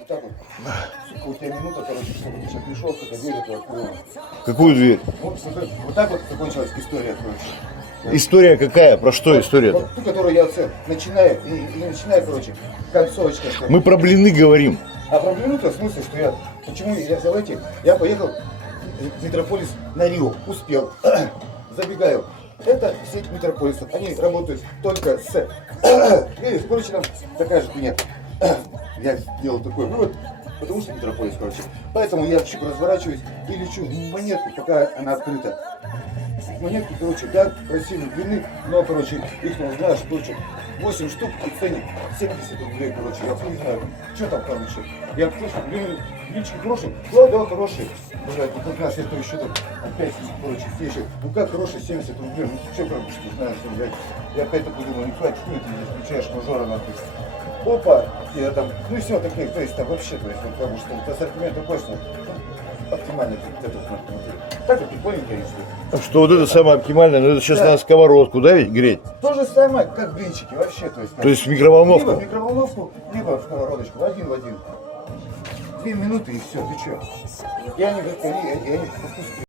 Вот так вот. Сука, у тебя минута, короче, чтобы ты сейчас пришел, сука, дверь эту открыл. Какую дверь? Вот так вот закончилась история, короче. История какая? Про что история-то? Вот ту, которую я начинаю, и начинаю, короче, концовочка. Что Мы про блины говорим. А про блины-то в смысле, что я... Почему я взял эти? Я поехал в Метрополис на Рио, успел. Забегаю. Это сеть метрополисов. Они работают только с... Видишь, короче, там такая же хуйня. Я сделал такой вывод, потому что метрополис, короче. Поэтому я чуть разворачиваюсь и лечу в монетку, пока она открыта. Монетки, короче, да, красивые длины, но, короче, их не знаешь, короче, 8 штук и ценник 70 рублей, короче, я хуй знаю, что там, короче. Я слышу, блин, блинчики хорошие, да, хорошие. Блядь, ну как это еще там, опять, короче, здесь, ну как хорошие 70 рублей, ну что, короче, ты знаешь, что, блядь, я опять такой думаю, ну хватит, хуй ты не включаешь мажора, нахуй. Опа, я там, ну и все, такие, то есть там вообще, то есть, потому что ассортимент такой, что оптимальный этот, так вот прикольненько, если. Что вот это самое оптимальное, но это сейчас надо сковородку, да, ведь греть? То же самое, как блинчики, вообще, то есть. То есть в микроволновку? Либо в микроволновку, либо в сковородочку, один в один. 2 минуты и все, ты че? Я не